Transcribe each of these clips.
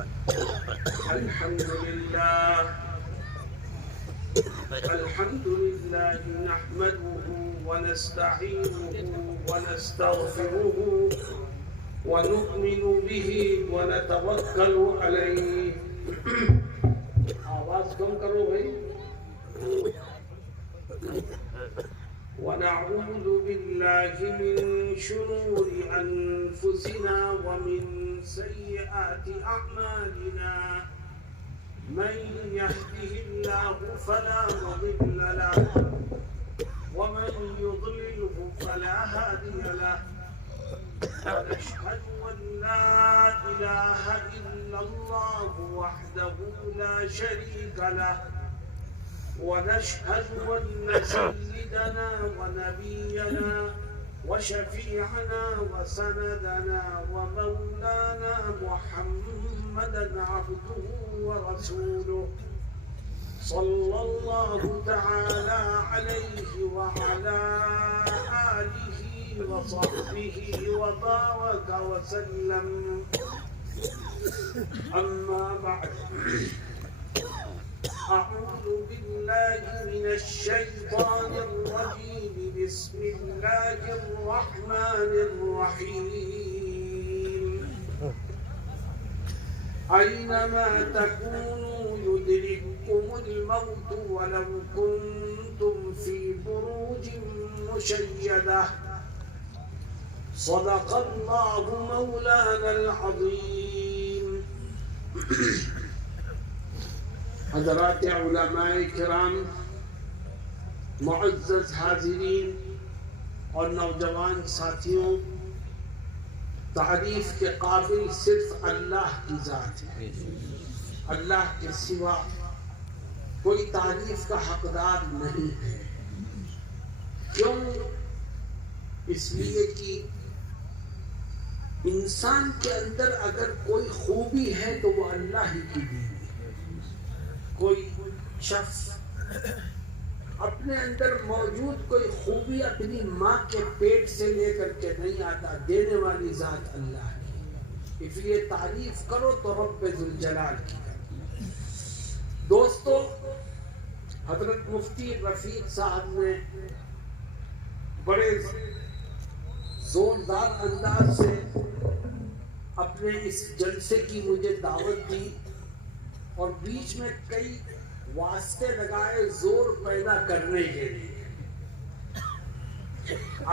الحمد لله نحمده ونستعينه ونستغفره ونؤمن به ونتوكل عليه. آواز کم کرو بھائی. ونعوذ بالله من شرور أنفسنا ومن سيئات أعمالنا. من يهده الله فلا مضل له ومن يضلله فلا هادي له. ونشهد أن لا إله إلا الله وحده لا شريك له. ونشهد أن سيدنا ونبينا وشفيعنا وسندنا ومولانا محمدا عبده ورسوله صلى الله تعالى عليه وعلى آله وصحبه وبارك وسلم. أما بعد، أعوذ بالله من الشيطان الرجيم. بسم الله الرحمن الرحيم. أينما تكونوا يدرككم الموت ولو كنتم في بروج مشيدة. صدق الله مولانا العظيم. حضرات علماء کرام، معزز حاضرین اور نوجوان ساتھیوں، تعریف کے قابل صرف اللہ کی ذات ہے. اللہ کے سوا کوئی تعریف کا حقدار نہیں ہے. کیوں؟ اس لیے کہ انسان کے اندر اگر کوئی خوبی ہے تو وہ اللہ ہی کی دی. کوئی شخص اپنے اندر موجود کوئی خوبی اپنی ماں کے پیٹ سے لے کر کے نہیں آتا. دینے والی ذات اللہ ہے. اس لیے تعریف کرو تو رب ذوالجلال کی. دوستو، حضرت مفتی رفیق صاحب نے بڑے زوردار انداز سے اپنے اس جلسے کی مجھے دعوت دی اور بیچ میں کئی واسطے لگائے زور پیدا کرنے کے لیے.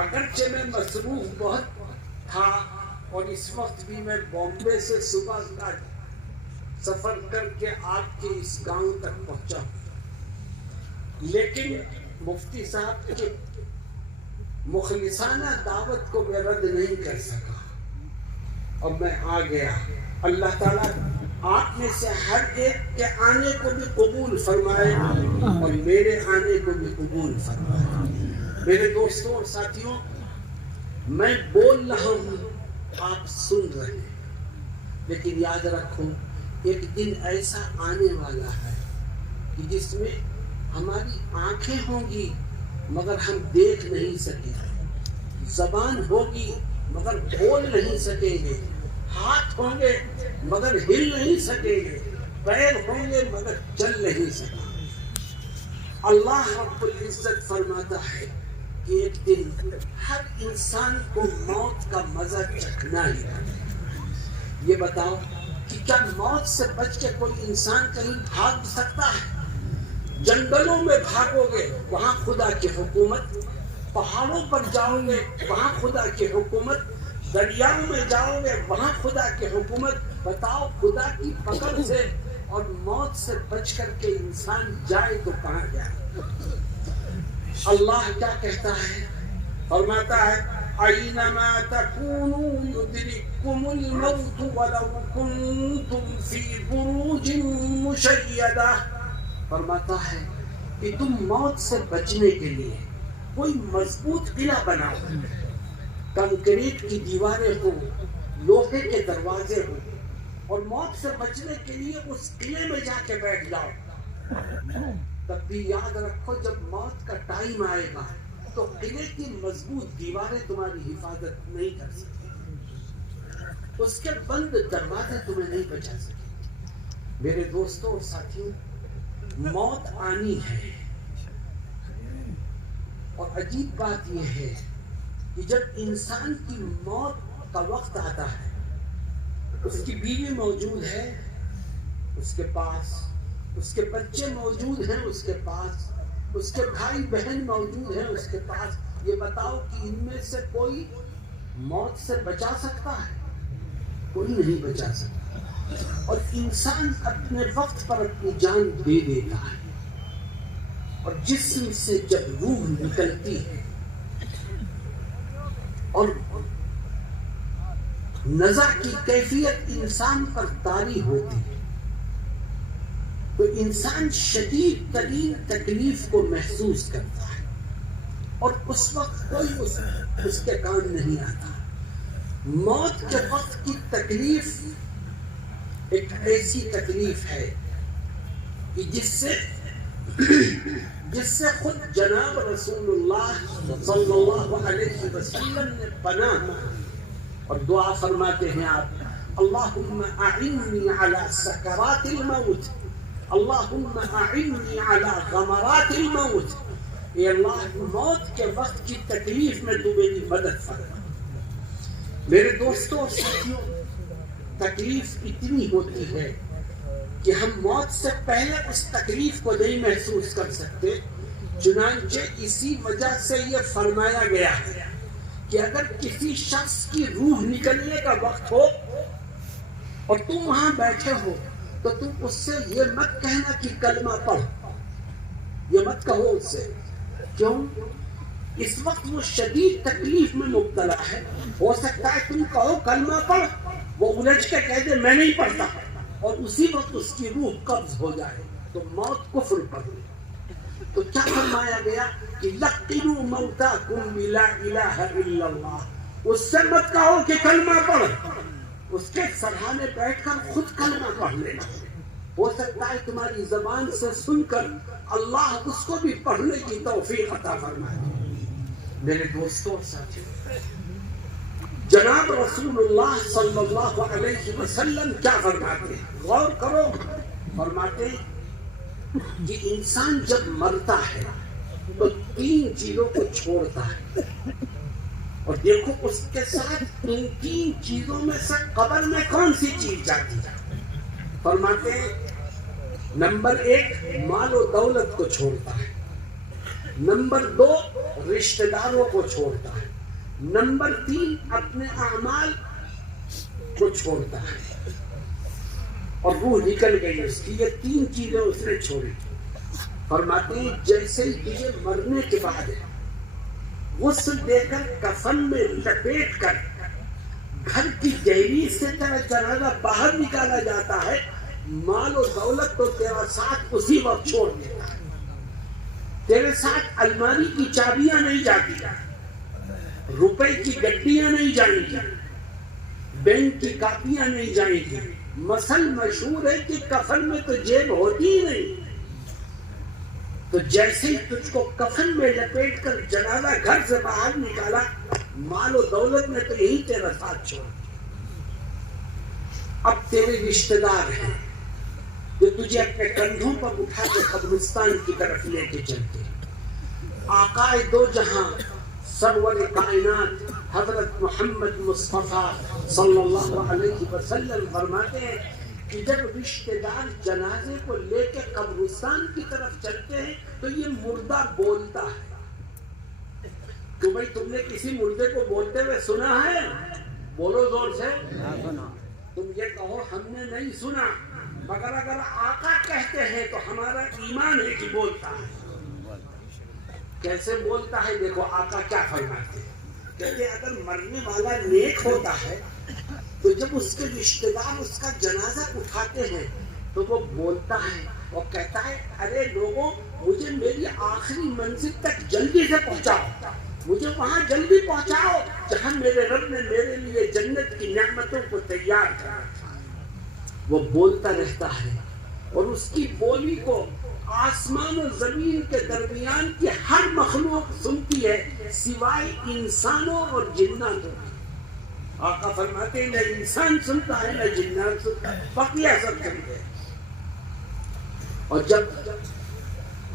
اگرچہ میں مصروف بہت تھا اور اس وقت بھی میں بامبے سے صبح کا سفر کر کے آپ کے اس گاؤں تک پہنچا ہوں، لیکن مفتی صاحب کی مخلصانہ دعوت کو میں رد نہیں کر سکا اور میں آ گیا. اللہ تعالیٰ آپ میں سے ہر ایک کے آنے کو بھی قبول فرمائے اور میرے آنے کو بھی قبول فرمائے. میرے دوستوں اور ساتھیوں، میں بول رہا ہوں، آپ سن رہے ہیں، لیکن یاد رکھو ایک دن ایسا آنے والا ہے کہ جس میں ہماری آنکھیں ہوں گی مگر ہم دیکھ نہیں سکیں گے، زبان ہوگی مگر بول نہیں سکیں گے، ہاتھ ہوں گے مگر ہل نہیں سکیں گے، پیر ہوں گے مگر چل نہیں سکیں گے. اللہ رب العزت فرماتا ہے کہ ایک دن ہر انسان کو موت کا مزہ چکھنا ہی ہے. یہ بتاؤ کہ کیا موت سے بچ کے کوئی انسان کہیں بھاگ سکتا ہے؟ جنگلوں میں بھاگو گے وہاں خدا کی حکومت، پہاڑوں پر جاؤ گے وہاں خدا کی حکومت، دریاؤں میں جاؤ گے وہاں خدا کی حکومت. بتاؤ خدا کی پکڑ سے اور موت سے بچ کر کے انسان جائے تو کہاں جائے؟ اللہ کیا کہتا ہے؟ فرماتا ہے اینما تکونوا یدرککم الموت ولو کنتم فی بروج مشیدہ. فرماتا ہے کہ تم موت سے بچنے کے لیے کوئی مضبوط قلعہ بناؤ، کنکریٹ کی دیواریں ہوں، لوہے کے دروازے ہوں، اور موت سے بچنے کے لیے اس قلعے میں جا کے بیٹھ جاؤ. تب بھی یاد رکھو جب موت کا ٹائم آئے گا تو قلعے کی مضبوط دیواریں تمہاری حفاظت نہیں کر سکتی، اس کے بند دروازے تمہیں نہیں بچا سکتے. میرے دوستوں اور ساتھیوں، موت آنی ہے، اور عجیب بات یہ ہے کہ جب انسان کی موت کا وقت آتا ہے، اس کی بیوی موجود ہے اس کے پاس، اس کے بچے موجود ہیں اس کے پاس، اس کے بھائی بہن موجود ہیں اس کے پاس، یہ بتاؤ کہ ان میں سے کوئی موت سے بچا سکتا ہے؟ کوئی نہیں بچا سکتا، اور انسان اپنے وقت پر اپنی جان دے دیتا ہے، اور جسم سے جب روح نکلتی ہے اور نزع کی کیفیت انسان پر طاری ہوتی ہے، تو انسان شدید ترین تکلیف کو محسوس کرتا ہے، اور اس وقت کوئی اس کے کام نہیں آتا۔ موت کے وقت کی تکلیف ایک ایسی تکلیف ہے کہ جس سے خود جناب رسول اللہ صلی اللہ علیہ وسلم نے پناہ مانگی اور دعا فرماتے ہیں آپ، اللہم اعنی علی سکرات الموت، اللہم اعنی علی غمرات الموت، اے اللہ موت کے وقت کی تکلیف میں تو میری مدد فرما۔ میرے دوستوں اور ساتھیوں، تکلیف اتنی ہوتی ہے کہ ہم موت سے پہلے اس تکلیف کو نہیں محسوس کر سکتے، چنانچہ اسی وجہ سے یہ فرمایا گیا ہے کہ اگر کسی شخص کی روح نکلنے کا وقت ہو اور تم وہاں بیٹھے ہو تو تم اس سے یہ مت کہنا کہ کلمہ پڑھ، یہ مت کہو اس سے، کیوں؟ اس وقت وہ شدید تکلیف میں مبتلا ہے، ہو سکتا ہے تم کہو کلمہ پڑھ، وہ الجھ کے کہہ دے میں نہیں پڑھتا، اور اسی وقت اس کی روح قبض ہو جائے تو موت کفر پر ہوئی۔ تو کیا فرمایا گیا کہ لقنوا موتاکم بلا الہ الا اللہ، اس سے مت کہو کہ کلمہ پڑھ، اس کے سرہانے بیٹھ کر خود کلمہ پڑھ لینا، ہو سکتا ہے تمہاری زبان سے سن کر اللہ اس کو بھی پڑھنے کی توفیق عطا فرمائے۔ میرے دوستوں اور ساتھیوں، جناب رسول اللہ صلی اللہ علیہ وسلم کیا فرماتے ہیں؟ غور کرو، فرماتے ہیں کہ انسان جب مرتا ہے تو 3 چیزوں کو چھوڑتا ہے، اور دیکھو اس کے ساتھ ان 3 چیزوں میں سے قبر میں کون سی چیز جاتی ہے؟ فرماتے ہیں نمبر 1 مال و دولت کو چھوڑتا ہے، نمبر 2 رشتہ داروں کو چھوڑتا ہے، نمبر 3 اپنے اعمال کو چھوڑتا ہے، اور روح نکل گئی اس کی، یہ 3 چیزیں اس نے چھوڑی۔ فرماتے ہیں جیسے ہی تجھے مرنے کے بعد غسل دے کر کفن میں لپیٹ کر گھر کی دہلیز سے تیرا جنازہ باہر نکالا جاتا ہے، مال و دولت تو تیرا ساتھ اسی وقت چھوڑ دیتا ہے، تیرے ساتھ الماری کی چابیاں نہیں جاتی، روپے کی گڈیاں نہیں جائیں گی، بینک کی کاپیاں نہیں جائیں گی، مثل مشہور ہے کہ کفن میں تو جیب ہوتی ہی نہیں، تو جیسے ہی تجھ کو کفن میں لپیٹ کر جنازہ گھر سے باہر نکالا، مال و دولت میں تو یہی تیرا ساتھ چھوڑ، اب تیرے رشتہ دار ہیں جو تجھے اپنے کندھوں پر اٹھا کے قبرستان کی طرف لے کے چلتے ہیں۔ آقا دو جہاں سرور کائنات حضرت محمد مصطفیٰ صلی اللہ علیہ وسلم فرماتے ہیں کہ جب رشتہ دار جنازے کو لے کے قبرستان کی طرف چلتے ہیں تو یہ مردہ بولتا ہے۔ تو بھائی تم نے کسی مردے کو بولتے ہوئے سنا ہے؟ بولو زور سے، تم یہ کہو ہم نے نہیں سنا، مگر اگر آقا کہتے ہیں تو ہمارا ایمان ہے کہ بولتا ہے۔ کیسے بولتا ہے؟ دیکھو آقا کیا فرماتے ہیں، کہتے ہیں اگر مرنے والا نیک ہوتا ہے تو جب اس کے رشتہ دار اس کا جنازہ اٹھاتے ہیں تو وہ بولتا ہے اور کہتا ہے ارے لوگوں مجھے میری آخری منزل تک جلدی سے پہنچاؤ، مجھے وہاں جلدی پہنچاؤ جہاں میرے رب نے میرے لیے جنت کی نعمتوں کو تیار کرا تھا۔ وہ بولتا رہتا ہے اور اس کی بولی کو آسمان و زمین کے درمیان کی ہر مخلوق سنتی ہے سوائے انسانوں اور جناتوں۔ آقا فرماتے ہیں نہ انسان سنتا ہے نہ جنات سنتا ہے، بقیہ سب سنتے ہیں۔ اور جب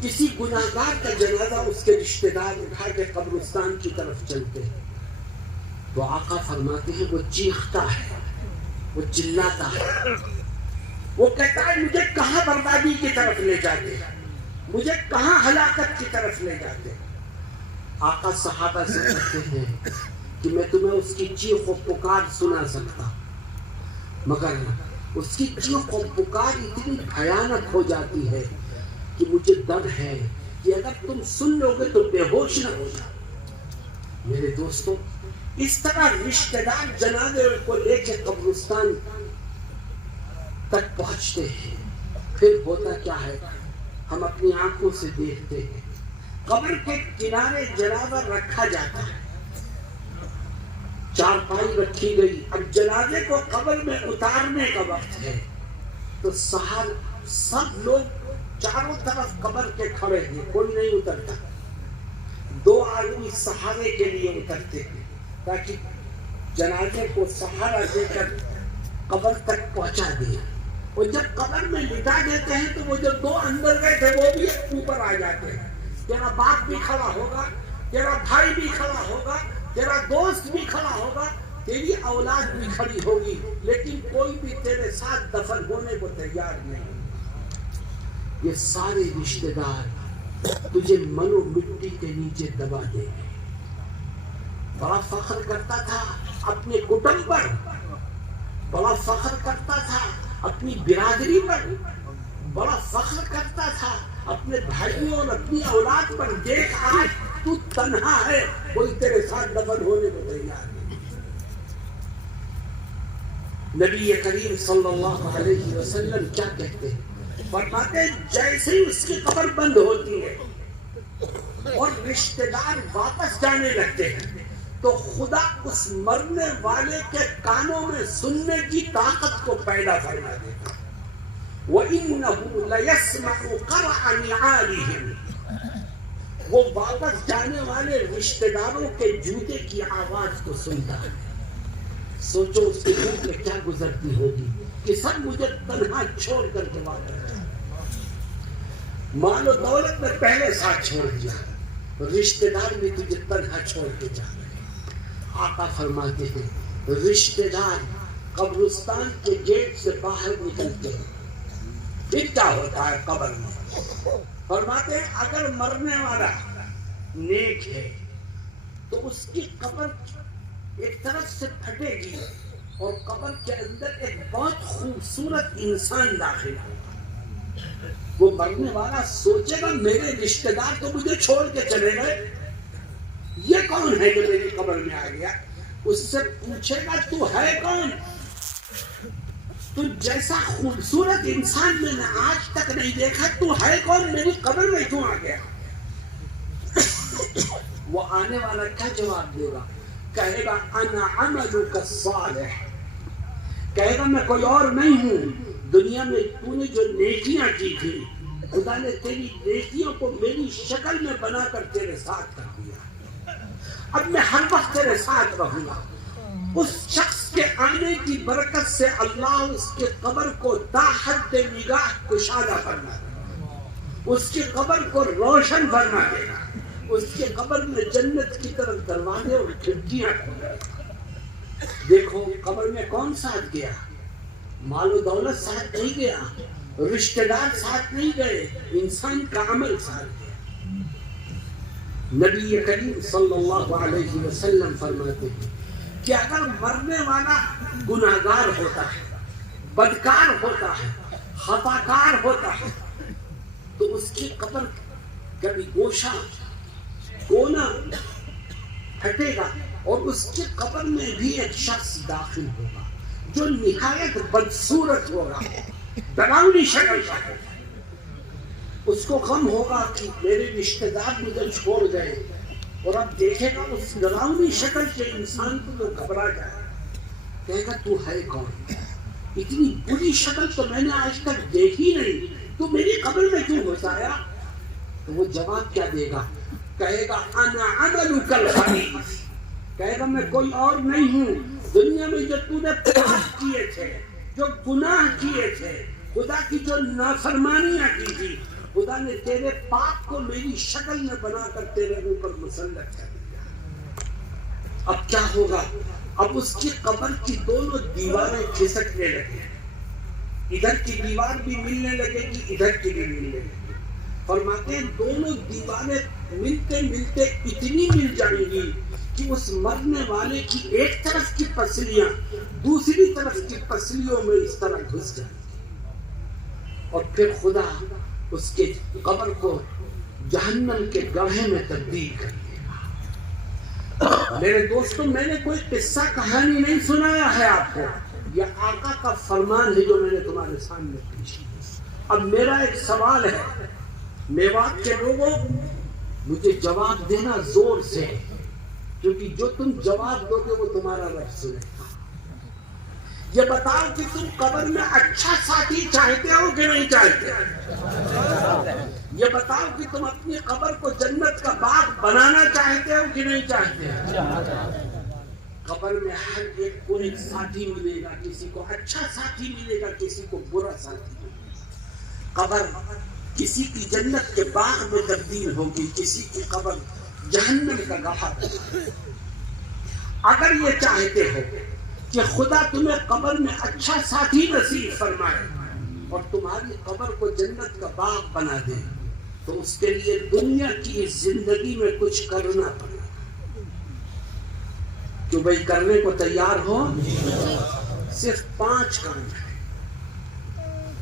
کسی گناہگار کا جنازہ اس کے رشتہ دار اٹھا کے قبرستان کی طرف چلتے ہیں تو آقا فرماتے ہیں وہ چیختا ہے، وہ چلاتا ہے، وہ کہتا ہے مجھے کہاں بربادی کی طرف لے جاتے ہیں، مجھے کہاں ہلاکت کی طرف لے جاتے ہیں۔ آقا صحابہ سے کہتے ہیں کہ میں تمہیں اس کی چیخ و پکار سنا سکتا، مگر اس کی چیخ و پکار اتنی بھیانک ہو جاتی ہے کہ مجھے ڈر ہے کہ اگر تم سن لو گے تو بے ہوش نہ ہو جاؤ۔ میرے دوستو، اس طرح رشتہ دار جنازے کو لے کے قبرستان تک پہنچتے ہیں۔ پھر ہوتا کیا ہے، ہم اپنی آنکھوں سے دیکھتے ہیں قبر کے کنارے جنازہ رکھا جاتا ہے، چارپائی رکھی گئی، اب جنازے کو قبر میں اتارنے کا وقت ہے تو سب لوگ چاروں طرف قبر کے کھڑے ہیں، کوئی نہیں اترتا۔ 2 آدمی سہارے کے لیے اترتے ہیں تاکہ جنازے کو سہارا دے کر قبر تک پہنچا دیں، اور جب قبر میں لٹا دیتے ہیں تو وہ جو 2 اندر گئے تھے وہ بھی اوپر آ جاتے ہیں۔ تیرا باپ بھی کھڑا ہوگا، تیرا بھائی بھی کھڑا ہوگا، تیرا دوست بھی کھڑا ہوگا، تیری اولاد بھی کھڑی ہوگی، لیکن کوئی بھی تیرے ساتھ دفن ہونے کو تیار نہیں۔ یہ سارے رشتہ دار تجھے منو مٹی کے نیچے دبا دیں گے۔ بڑا فخر کرتا تھا اپنے کٹمب پر، بڑا فخر کرتا تھا اپنی برادری پر، بڑا فخر کرتا تھا اپنے بھائیوں اور اپنی اولاد پر۔ دیکھ آج تو تنہا ہے، کوئی تیرے ساتھ دفن ہونے کو تیار نہیں۔ نبی کریم صلی اللہ علیہ وسلم کیا کہتے ہیں؟ فرماتے ہیں جیسے ہی اس کی قبر بند ہوتی ہے اور رشتہ دار واپس جانے لگتے ہیں تو خدا اس مرنے والے کے کانوں میں سننے کی طاقت کو پیدا فرما دیتا ہے۔ وَإِنَّهُ لَيَسْمَعُ قَرْعَ نِعَالِهِمْ، وہ واپس جانے والے رشتہ داروں کے جوتے کی آواز کو سنتا ہے۔ سوچو اس کے دل میں کیا گزرتی ہوگی کہ سب مجھے تنہا چھوڑ کر کے واپس جائے۔ مال و دولت میں پہلے ساتھ چھوڑ دیا، رشتہ دار بھی تجھے تنہا چھوڑ کے جا رہے ہیں۔ آقا فرماتے ہیں رشتہ دار قبرستان کے گیٹ سے باہر نکلتے ہیں۔ پھر کیا ہوتا ہے قبر میں؟ فرماتے ہیں اگر مرنے والا نیک ہے تو اس کی قبر ایک طرف سے پھٹے گی اور قبر کے اندر ایک بہت خوبصورت انسان داخل ہوگا۔ وہ مرنے والا سوچے گا میرے رشتہ دار تو مجھے چھوڑ کے چلے گئے، یہ کون ہے جو میری قبر میں آ گیا؟ اس سے پوچھے گا تو ہے کون؟ تو جیسا خوبصورت انسان میں نے آج تک نہیں دیکھا، تو ہے کون؟ میری قبر میں کیوں آ گیا؟ وہ آنے والا کیا جواب دے گا؟ کہے گا انا عملک الصالح، کہے گا میں کوئی اور نہیں ہوں، دنیا میں تو نے جو نیکیاں کی تھی خدا نے تیری نیکیوں کو میری شکل میں بنا کر تیرے ساتھ کر دیا، اب میں ہر وقت تیرے ساتھ رہوں گا۔ اس شخص کے آنے کی برکت سے اللہ اس کے قبر کو تا حد نگاہ کشادہ فرما دے گا، اس کی قبر کو روشن فرما دے گا، اس کی قبر میں جنت کی طرف دروازے اور کھڑکیاں کھولے گا۔ دیکھو قبر میں کون ساتھ گیا؟ مال و دولت ساتھ نہیں گیا، رشتہ دار ساتھ نہیں گئے، انسان کا عمل ساتھ گیا۔ نبی کریم صلی اللہ علیہ وسلم فرماتے ہیں کہ اگر مرنے والا گناہگار ہوتا ہے، بدکار ہوتا ہے، خطاکار ہوتا ہے تو اس کی قبر کبھی گوشہ کونا ہٹے گا اور اس کی قبر میں بھی ایک شخص داخل ہوگا جو نہایت بدصورت ہوگا، ڈراؤنی شکل کا ہوگا۔ اس کو غم ہوگا کہ میرے رشتہ دار مجھے چھوڑ گئے، اور اب دیکھے گا اس ڈراؤنی شکل کے انسان کو تو گھبرا جائے، کہے گا تو ہے کون؟ اتنی بری شکل تو میں نے آج تک دیکھی نہیں، تو میری قبر میں کیوں گھسایا؟ تو وہ جواب کیا دے گا؟ کہے گا انا عملک الخبیث، کہے گا میں کوئی اور نہیں ہوں، دنیا میں جو تو نے پاپ کیے تھے، جو گناہ کیے تھے، خدا کی جو نافرمانیاں کی تھی، خدا نے تیرے پاپ کو میری شکل میں بنا کر تیرے اوپر مسلط کر دیا۔ اب کیا ہوگا؟ اب اس کی قبر کی دونوں دیواریں کھسکنے لگے، ادھر کی دیوار بھی ملنے لگے گی، ادھر کی بھی ملنے لگے گی۔ فرماتے ہیں دونوں دیواریں ملتے ملتے اتنی مل جائیں گی کہ اس مرنے والے کی ایک طرف کی پسلیاں دوسری طرف کی پسلیوں میں اس طرح گھس جائیں گی، اور پھر خدا اس کے قبر کو جہنم کے گڑھے میں تبدیل کر دے گا۔ میرے دوستوں، میں نے کوئی قصہ کہانی نہیں سنایا ہے آپ کو، یہ آقا کا فرمان ہے جو میں نے تمہارے سامنے پیش کیا۔ اب میرا ایک سوال ہے، میوات کے لوگوں، مجھے جواب دینا زور سے، کیونکہ جو تم جواب دو گے وہ تمہارا رب سنے گا۔ یہ بتاؤ کہ تم قبر میں اچھا ساتھی چاہتے ہو کہ نہیں چاہتے؟ یہ بتاؤ کہ تم اپنی قبر کو جنت کا باغ بنانا چاہتے ہو کہ نہیں چاہتے؟ قبر میں ہر ایک کو ایک ساتھی ملے گا، کسی کو اچھا ساتھی ملے گا، کسی کو برا ساتھی ملے گا۔ قبر کسی کی جنت کے باغ میں تبدیل ہوگی، کسی کی قبر جہنم کا گڑھا ہوگا۔ اگر یہ چاہتے ہو کہ خدا تمہیں قبر میں اچھا ساتھی نصیب فرمائے اور تمہاری قبر کو جنت کا باغ بنا دے، تو اس کے لیے دنیا کی اس زندگی میں کچھ کرنا پڑے گا۔ تو بھائی کرنے کو تیار ہو؟ صرف 5 کام ہے۔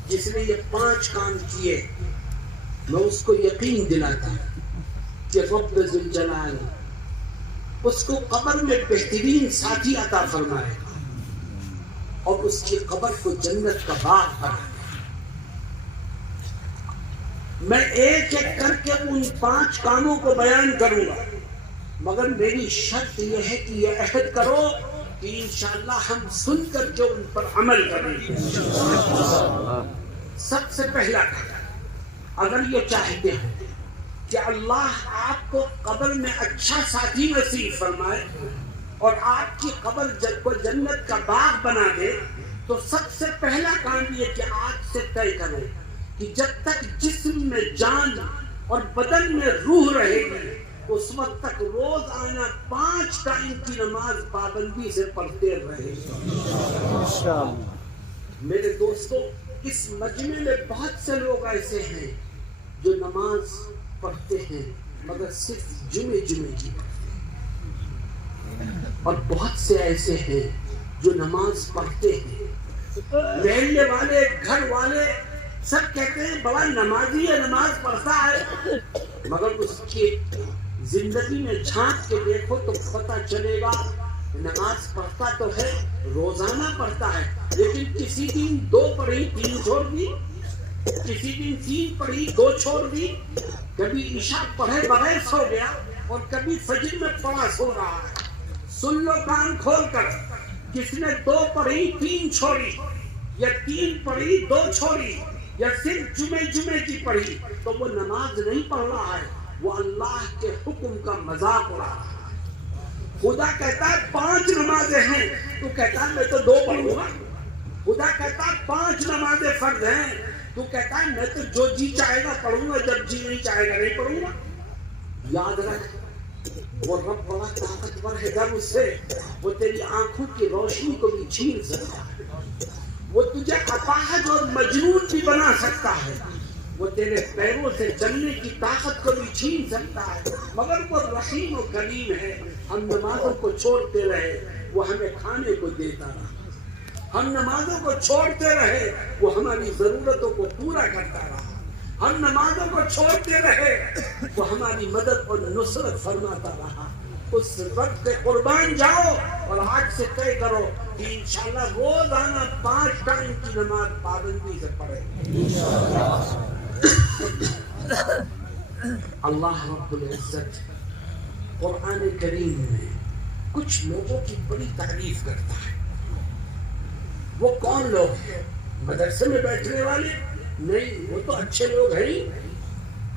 جس نے یہ 5 کام کیے، میں اس کو یقین دلاتا ہوں کہ رب ذوالجلال اس کو قبر میں بہترین ساتھی عطا فرمائے گا اور اس کی قبر کو جنت کا باغ بنا دے۔ میں ایک ایک کر کے ان 5 کاموں کو بیان کروں گا، مگر میری شرط یہ ہے کہ یہ عہد کرو کہ انشاءاللہ ہم سن کر جو ان پر عمل کریں گے۔ سب سے پہلا اگر یہ چاہتے ہیں کہ اللہ آپ کو قبر میں اچھا ساتھی نصیب فرمائے اور آپ کی قبر کو جنت کا باغ بنا دے، تو سب سے پہلا کام یہ کہ آج سے طے کریں کہ جب تک جسم میں جان اور بدن میں روح رہے گی، اس وقت تک روزانہ 5 ٹائم کی نماز پابندی سے پڑھتے رہے گا۔ میرے دوستو، اس مجمع میں بہت سے لوگ ایسے ہیں جو نماز پڑھتے ہیں مگر صرف جمعے کی پڑھتے ہیں، اور بہت سے ایسے ہیں جو نماز پڑھتے ہیں، محلے والے گھر والے سب کہتے ہیں بڑا نمازی ہے، نماز پڑھتا ہے، مگر اس کی زندگی میں جھانک کے دیکھو تو پتہ چلے گا نماز پڑھتا تو ہے، روزانہ پڑھتا ہے، لیکن کسی دن 2 پڑھی 3 چھوڑ دی، کسی دن 3 پڑھی 2 چھوڑ دی، کبھی عشاء پڑھے بغیر سو گیا اور کبھی فجر میں پڑھا سو رہا ہے۔ سن لو کان کھول کر، جس نے 2 پڑھی 3 چھوڑی، یا 3 پڑھی 2 چھوڑی، یا صرف جمعے کی پڑھی، تو وہ نماز نہیں پڑھ رہا ہے، وہ اللہ کے حکم کا مذاق اڑا رہا ہے۔ خدا کہتا ہے 5 نمازیں ہیں، تو کہتا ہے میں تو 2 پڑھوں گا۔ خدا کہتا ہے 5 نمازیں فرض ہیں، تو کہتا ہے میں تو جو جی چاہے گا پڑھوں گا، جب جی نہیں چاہے گا نہیں پڑھوں گا۔ یاد رکھ، وہ رب بڑا طاقتور ہے، جب اس سے وہ تیری آنکھوں کی روشنی کو بھی چھین سکتا ہے، وہ تجھے اپاہج اور مجنون بھی بنا سکتا ہے، وہ تیرے پیروں سے چلنے کی طاقت کو بھی چھین سکتا ہے، مگر وہ رحیم و کریم ہے۔ ہم نمازوں کو چھوڑتے رہے، وہ ہمیں کھانے کو دیتا رہا، ہم نمازوں کو چھوڑتے رہے، وہ ہماری ضرورتوں کو پورا کرتا رہا، ہم نمازوں کو چھوڑتے رہے، وہ ہماری مدد اور نصرت فرماتا رہا۔ اس رب کے قربان جاؤ اور آج سے طے کرو کہ انشاءاللہ روزانہ 5 ٹائم کی نماز پابندی سے پڑھے۔ اللہ رب العزت قرآن کریم میں کچھ لوگوں کی بڑی تعریف کرتا ہے۔ وہ کون لوگ ہیں؟ مدرسے میں بیٹھنے والے نہیں، وہ تو اچھے لوگ ہیں۔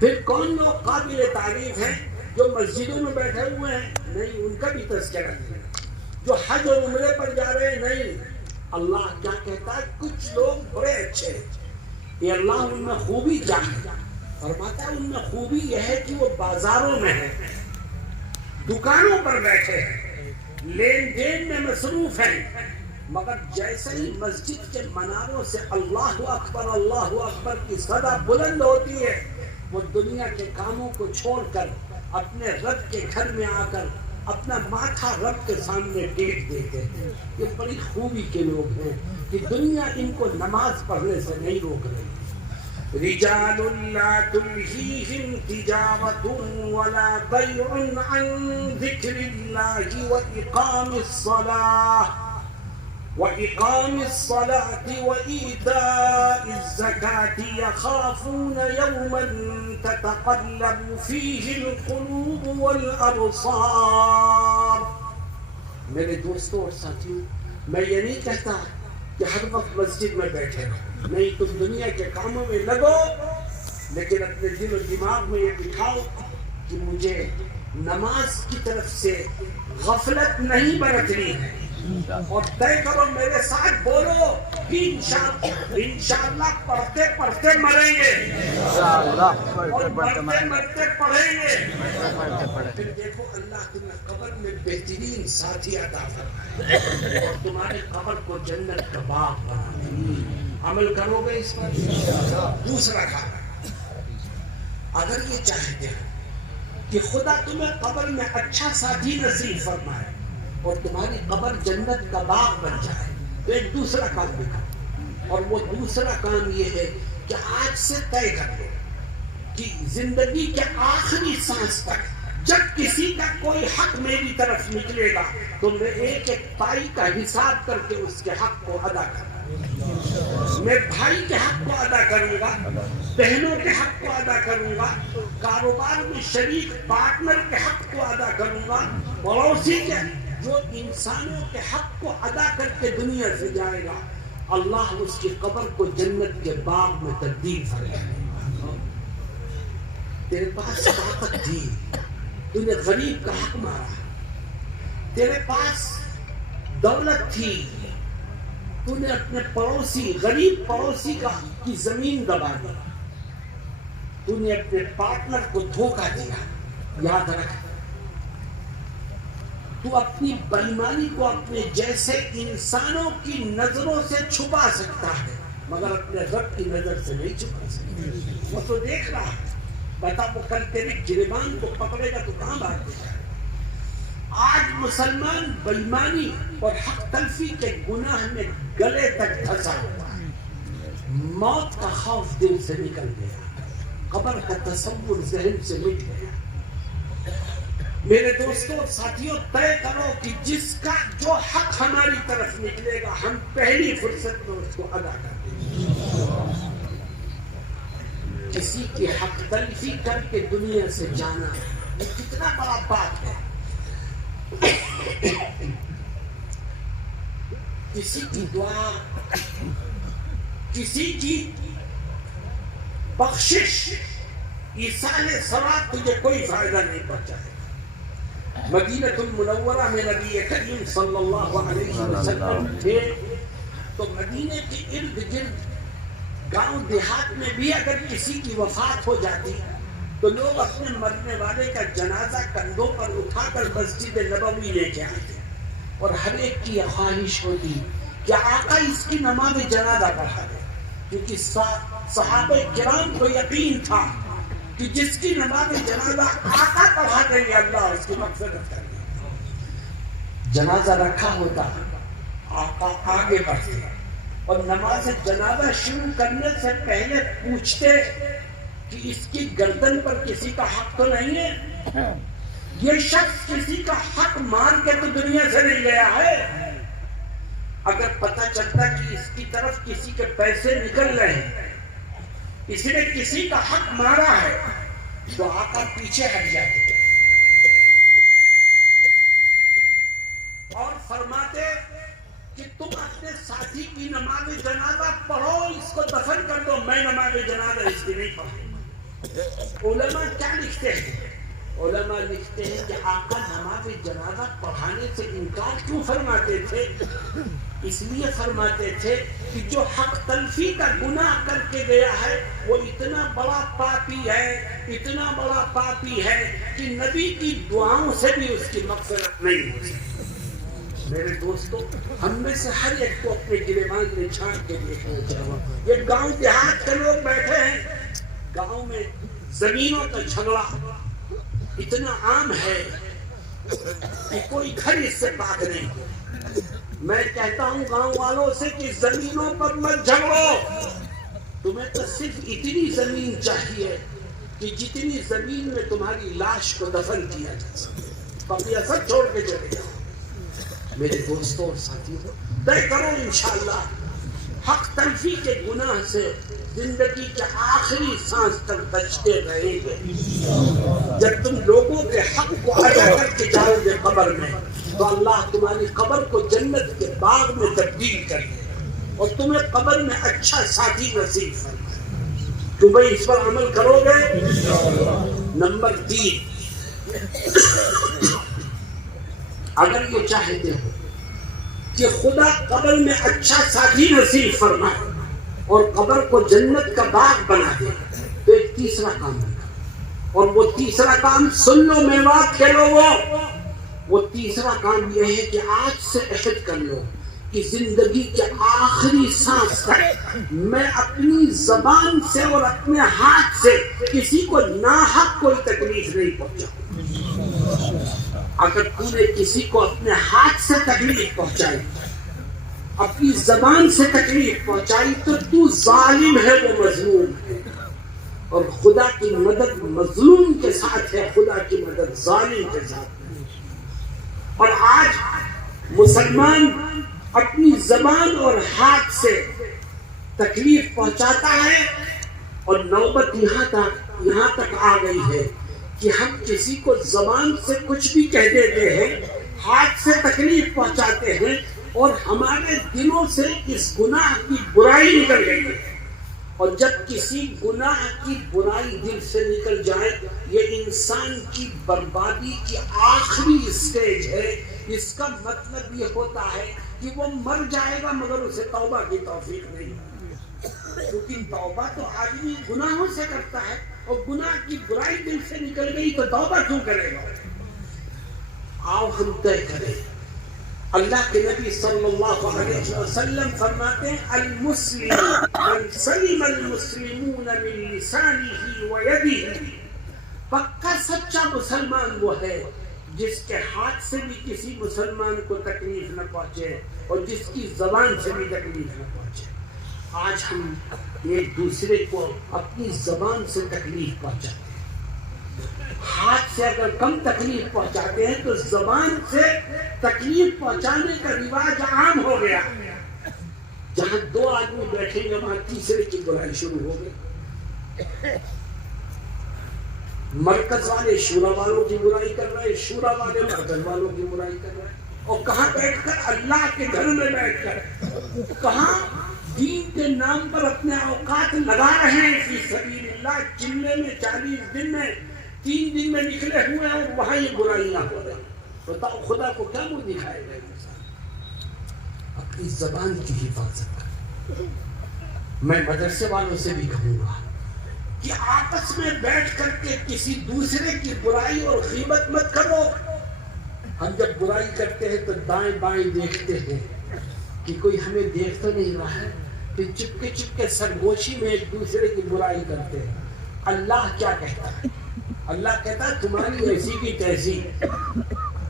پھر کون لوگ قابل تعریف ہیں؟ جو مسجدوں میں بیٹھے ہوئے ہیں، نہیں، ان کا بھی تذکرہ نہیں۔ جو حج اور عمرے پر جا رہے ہیں، نہیں۔ اللہ کیا کہتا ہے؟ کچھ لوگ بڑے اچھے ہیں کہ اللہ ان میں خوبی چاہتا ہے. فرماتا ہے ان میں خوبی یہ ہے کہ وہ بازاروں میں ہے، دکانوں پر بیٹھے ہیں، لین دین میں مصروف ہیں، مگر جیسے ہی مسجد کے مناروں سے اللہ اکبر کی صدا بلند ہوتی ہے، وہ دنیا کے کاموں کو چھوڑ کر اپنے رب کے گھر میں آ کر اپنا ماتھا رب کے سامنے ٹیک دیتے ہیں. یہ بڑی خوبی کے لوگ ہیں کہ دنیا ان کو نماز پڑھنے سے نہیں روک رہی. رجال لا تلهيهم تجارة ولا بيع عن ذكر الله وإقام الصلاة وإيتاء الزكاة يخافون يوما تتقلب فيه القلوب والأبصار. میرے دوستوں اور ساتھیوں، میں یہ نہیں کہتا کہ ہر وقت مسجد میں بیٹھے رہو، نہیں، تم دنیا کے کاموں میں لگو، لیکن اپنے دل و دماغ میں یہ بٹھاؤ کہ مجھے نماز کی طرف سے غفلت نہیں برتنی ہے. اور طے کرو، میرے ساتھ بولو کہ انشاءاللہ پڑھتے پڑھتے مریں گے، اور مرتے مرتے پڑھیں گے. پھر دیکھو اللہ تمہیں قبر میں بہترین ساتھی عطا فرمائے اور تمہاری قبر کو جنت کا باغ بنا دے. عمل کرو گے اس پر. دوسرا کام، اگر یہ چاہتے ہیں کہ خدا تمہیں قبر میں اچھا ساتھی نصیب فرمائے اور تمہاری قبر جنت کا باغ بن جائے، تو ایک دوسرا کام بھی کرو. اور وہ دوسرا کام یہ ہے کہ آج سے طے کر لو کہ زندگی کے آخری سانس تک جب کسی کا کوئی حق میری طرف نکلے گا تو میں ایک ایک پائی کا حساب کر کے اس کے حق کو ادا کروں. میں بھائی کے حق کو ادا کروں گا، بہنوں کے حق کو ادا کروں گا، کاروبار میں شریک پارٹنر کے حق کو ادا کروں گا، پڑوسی کے، جو انسانوں کے حق کو ادا کر کے دنیا سے جائے گا، اللہ اس کی قبر کو جنت کے باغ میں تبدیل فرمائے گا. تیرے پاس طاقت تھی، تو نے غریب کا حق مارا. تیرے پاس دولت تھی، تو نے اپنے پڑوسی، غریب پڑوسی کی زمین دبا دی. تو نے اپنے پارٹنر کو دھوکہ دیا. یاد رکھ، تو اپنی بےایمانی کو اپنے جیسے انسانوں کی نظروں سے چھپا سکتا ہے، مگر اپنے رب کی نظر سے نہیں چھپا سکتا. وہ تو دیکھ رہا ہے. بتا، وہ کل تیرے گریبان کو پکڑے گا تو کہاں بھاگ دے گا. آج مسلمان بےایمانی اور حق تلفی کے گناہ میں گلے تک پھنسا ہوا ہے. موت کا خوف دل سے نکل گیا، قبر کا تصور ذہن سے مٹ گیا. میرے دوستوں اور ساتھیوں، طے کرو کہ جس کا جو حق ہماری طرف نکلے گا ہم پہلی فرصت میں اس کو ادا کر دیں. کسی کی حق تلفی کر کے دنیا سے جانا یہ کتنا بڑا بات ہے. کسی کی دعا، کسی کی بخشش، ایصال ثواب تجھے کوئی فائدہ نہیں پہنچائے. مدینہ المنورہ میں نبی کریم صلی اللہ علیہ وسلم تھے تو مدینے کے ارد گرد گاؤں دیہات میں بھی اگر کسی کی وفات ہو جاتی تو لوگ اپنے مرنے والے کا جنازہ کندھوں پر اٹھا کر مسجد نبوی لے کے آتے اور ہر ایک کی یہ خواہش ہوتی کہ آقا اس کی نماز جنازہ پڑھا دے، کیونکہ صحابہ کرام کو یقین تھا کہ جس کی نماز جنازہ آقا پڑھا دیں گے اللہ اس کی مغفرت کر دے گا. جنازہ رکھا ہوتا، آقا آگے بڑھتے اور نماز جنازہ شروع کرنے سے پہلے پوچھتے کہ اس کی گردن پر کسی کا حق تو نہیں ہے، یہ شخص کسی کا حق مار کے تو دنیا سے نہیں گیا ہے. اگر پتہ چلتا کہ اس کی طرف کسی کے پیسے نکل رہے ہیں، اس نے کسی کا حق مارا ہے، تو آقا پیچھے ہٹ جاتے اور فرماتے کہ تم اپنے ساتھی کی نماز جنازہ پڑھو، اس کو دفن کر دو، میں نماز جنازہ اس کی نہیں پڑھوں. علماء کیا لکھتے ہیں علماء لکھتے ہیں کہ آقا نماز جنازہ پڑھانے سے انکار کیوں فرماتے تھے؟ اس لیے فرماتے تھے کہ جو حق تلفی کا گناہ کر کے گیا ہے وہ اتنا بڑا پاپی ہے کہ نبی کی دعاؤں سے بھی اس کی مغفرت نہیں ہو سکتی۔ میرے دوستو، ہم میں سے ہر ایک کو اپنے گریبان میں چھانٹ کے دیکھنا چاہیے۔ یہ گاؤں دیہات کے لوگ بیٹھے ہیں، گاؤں میں زمینوں کا جھگڑا اتنا عام ہے کہ کوئی گھر اس سے پاک نہیں ہو۔ میں کہتا ہوں گاؤں والوں سے کہ زمینوں پر مت جھگڑو، تمہیں تو صرف اتنی زمین چاہیے کہ جتنی زمین میں تمہاری لاش کو دفن کیا جا سکے، باقی سب چھوڑ کے چلے جاؤ۔ میرے دوستوں اور ساتھیوں، طے کرو انشاءاللہ حق تلفی کے گناہ سے زندگی کے آخری سانس تک بچتے رہیں گے۔ جب تم لوگوں کے حق کو ادا کر کے جاؤ گے قبر میں، تو اللہ تمہاری قبر کو جنت کے باغ میں تبدیل کر دے اور تمہیں قبر میں اچھا ساتھی نصیب فرمائے۔ تو بھائی اس پر عمل کرو گے؟ نمبر 3، اگر یہ چاہتے ہو کہ خدا قبر میں اچھا ساتھی نصیب فرمائے اور قبر کو جنت کا باغ بنا دے، تو ایک تیسرا کام ہے، اور وہ تیسرا کام سن لو میرے بات کے لوگوں، وہ تیسرا کام یہ ہے کہ آج سے عہد کر لو کہ زندگی کے آخری سانس تک میں اپنی زبان سے اور اپنے ہاتھ سے کسی کو ناحق کوئی تکلیف نہیں پہنچاؤں۔ اگر تو نے کسی کو اپنے ہاتھ سے تکلیف پہنچائی، اپنی زبان سے تکلیف پہنچائی، تو تو ظالم ہے، وہ مظلوم ہے، اور خدا کی مدد مظلوم کے ساتھ ہے، خدا کی مدد ظالم کے ساتھ ہے۔ اور آج مسلمان اپنی زبان اور ہاتھ سے تکلیف پہنچاتا ہے، اور نوبت یہاں تک آ گئی ہے کہ ہم کسی کو زبان سے کچھ بھی کہہ دیتے ہیں، ہاتھ سے تکلیف پہنچاتے ہیں، اور ہمارے دلوں سے اس گناہ کی برائی نکل گئی ہے۔ اور جب کسی گناہ کی برائی دل سے نکل جائے، یہ انسان کی بربادی کی آخری اسٹیج ہے۔ اس کا مطلب یہ ہوتا ہے کہ وہ مر جائے گا مگر اسے توبہ کی توفیق نہیں، کیونکہ توبہ تو آدمی گناہوں سے کرتا ہے، اور گناہ کی برائی دل سے نکل گئی تو توبہ کیوں کرے گا؟ آؤ ہم طے کریں۔ اللہ کے نبی صلی اللہ علیہ وسلم فرماتے ہیں المسلم من سلم المسلمون من لسانه ويده، پکا سچا مسلمان وہ ہے جس کے ہاتھ سے بھی کسی مسلمان کو تکلیف نہ پہنچے اور جس کی زبان سے بھی تکلیف نہ پہنچے۔ آج ہم ایک دوسرے کو اپنی زبان سے تکلیف پہنچاتے ہیں، ہاتھ سے اگر کم تکلیف پہنچاتے ہیں تو زبان سے تکلیف پہنچانے کا رواج عام ہو گیا۔ جہاں 2 آدمی بیٹھیں گے وہاں تیسرے کی برائی شروع ہو گئی۔ مرکز والے شورا والوں کی برائی کر رہے ہیں، شورا والے مرکز والوں کی برائی کر رہے ہیں، اور کہاں بیٹھ کر؟ اللہ کے گھر میں بیٹھ کر، کہاں دین کے نام پر اپنے اوقات لگا رہے ہیں فی سبیل اللہ، چلنے میں 40 دن میں 3 دن میں نکلے ہوئے ہیں، اور وہاں یہ برائیاں ہو رہی ہیں۔ بتاؤ خدا کو کیا منہ دکھائے گا انسان؟ اپنی زبان کی حفاظت کر۔ میں مدرسے والوں سے بھی کہوں گا کہ آپس میں بیٹھ کر کے کسی دوسرے کی برائی اور غیبت مت کرو۔ ہم جب برائی کرتے ہیں تو دائیں بائیں دیکھتے ہیں کہ کوئی ہمیں دیکھ تو نہیں رہا ہے، پھر چپ کے سرگوشی میں ایک دوسرے کی برائی کرتے ہیں۔ اللہ کیا کہتا ہے؟ اللہ کہتا ہے تمہاری ایسی کی تیسی۔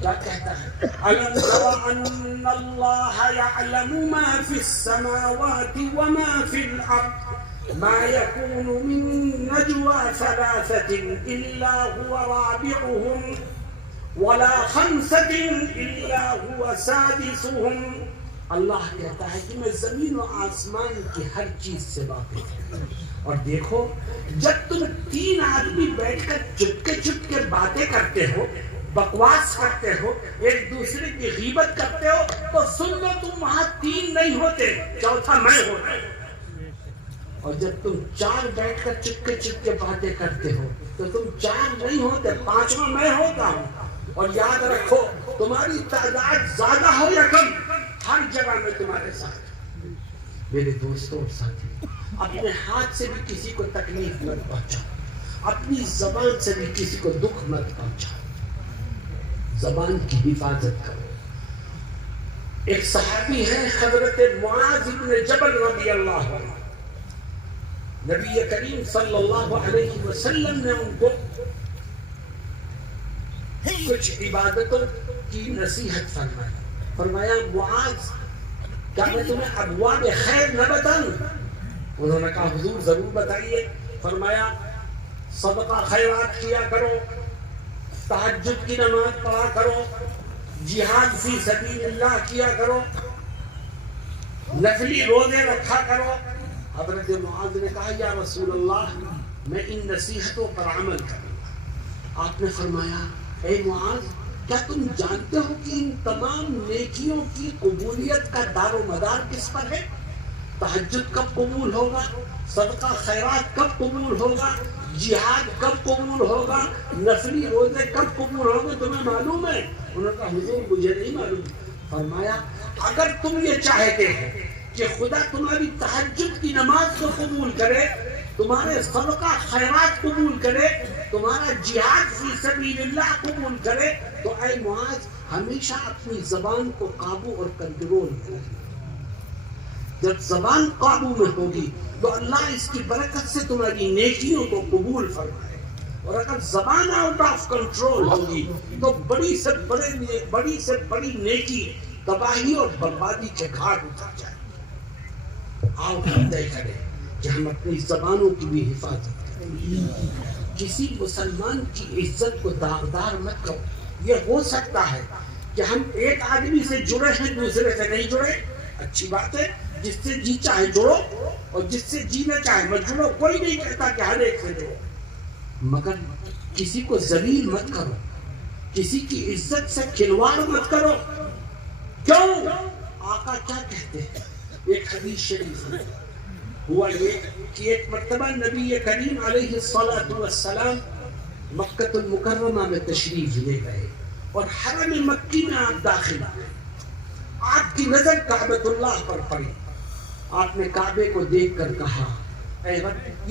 کیا کہتا ہے؟ أَلَمْ تَرَ أَنَّ اللَّهَ يَعْلَمُ مَا فِي السَّمَاوَاتِ وَمَا فِي الْأَرْضِ مَا يَكُونُ مِن نَجْوَى ثَلَاثَةٍ إِلَّا هُوَ رَابِعُهُمْ وَلَا خَمْسَةٍ إِلَّا هُوَ سَادِسُهُمْ۔ اللہ کہتا ہے کہ میں زمین و آسمان کی ہر چیز سے واقف ہوں، اور دیکھو جب تم 3 آدمی بیٹھ کر چپ کے باتیں کرتے ہو، بکواس کرتے ہو، ایک دوسرے کی غیبت کرتے ہو، تو سن لو تم وہاں 3 نہیں ہوتے، چوتھا میں ہوتا۔ اور جب تم چار بیٹھ کر چپکے باتیں کرتے ہو تو تم چار نہیں ہوتے، پانچواں میں ہوتا ہوں. اور یاد رکھو تمہاری تعداد زیادہ ہو یا کم، ہر جگہ میں تمہارے ساتھ. میرے دوستوں اور ساتھی، اپنے ہاتھ سے بھی کسی کو تکلیف مت پہنچاؤ، اپنی زبان سے بھی کسی کو دکھ مت پہنچاؤ، زبان کی حفاظت کرو. ایک صحابی ہے حضرت معاذ بن جبل رضی اللہ عنہ، نبی کریم صلی اللہ علیہ وسلم نے ان کو کچھ عبادتوں کی نصیحت فرمائی. فرمایا معاذ کیا میں تمہیں ابواب خیر نہ بتاؤں؟ انہوں نے کہا حضور ضرور بتائیے. فرمایا صدقہ خیرات کیا کرو، تہجد کی نماز پڑھا کرو، جہاد فی سبیل اللہ کیا کرو، نفلی روزے رکھا کرو. حضرت معاذ نے کہا یا رسول اللہ میں ان نصیحتوں پر عمل کروں گا. آپ نے فرمایا اے معاذ کیا تم جانتے ہو کہ ان تمام نیکیوں کی قبولیت کا دار و مدار کس پر ہے؟ تہجد کب قبول ہوگا، صدقہ خیرات کب قبول ہوگا، جہاد کب قبول ہوگا، نفلی روزے کب قبول ہوگا، تمہیں معلوم ہے؟ انہوں نے کہا حضور مجھے نہیں معلوم. فرمایا اگر تم یہ چاہتے ہو کہ خدا تمہاری تہجد کی نماز کو قبول کرے، تمہارے صدقہ خیرات قبول کرے، تمہارا جہاد فی سبیل اللہ قبول کرے، تو اے معاذ ہمیشہ اپنی زبان کو قابو اور کنٹرول کرے. جب زبان قابو میں ہوگی تو اللہ اس کی برکت سے تمہاری نیکیوں کو قبول فرمائے. اور اگر زبان آؤٹ آف کنٹرول ہوگی تو بڑی سے بڑی نیکی تباہی اور بربادی کے گھاٹ اتر جائے. آؤ ہم طے کریں کہ ہم اپنی زبانوں کی بھی حفاظت کریں. کسی مسلمان کی عزت کو داغدار مت کرو. یہ ہو سکتا ہے کہ ہم ایک آدمی سے جڑے ہیں دوسرے سے نہیں جڑے، اچھی بات ہے، جس سے جی چاہے جڑو اور جس سے جی نہ چاہے مت جڑو. کوئی نہیں کہتا کہ ہر ایک سے جڑو، مگر کسی کو ذلیل مت کرو، کسی کی عزت سے کھلواڑ مت کرو. کیوں؟ آقا کیا کہتے ہیں؟ ایک حدیث شریف ہے، ہوا یہ کہ ایک مرتبہ نبی کریم علیہ الصلوۃ والسلام مکہ المکرمہ میں تشریف لے گئے اور حرم مکی میں آپ داخل ہوئے. آپ کی نظر کعبۃ اللہ پر پڑی. آپ نے کعبے کو دیکھ کر کہا اے رب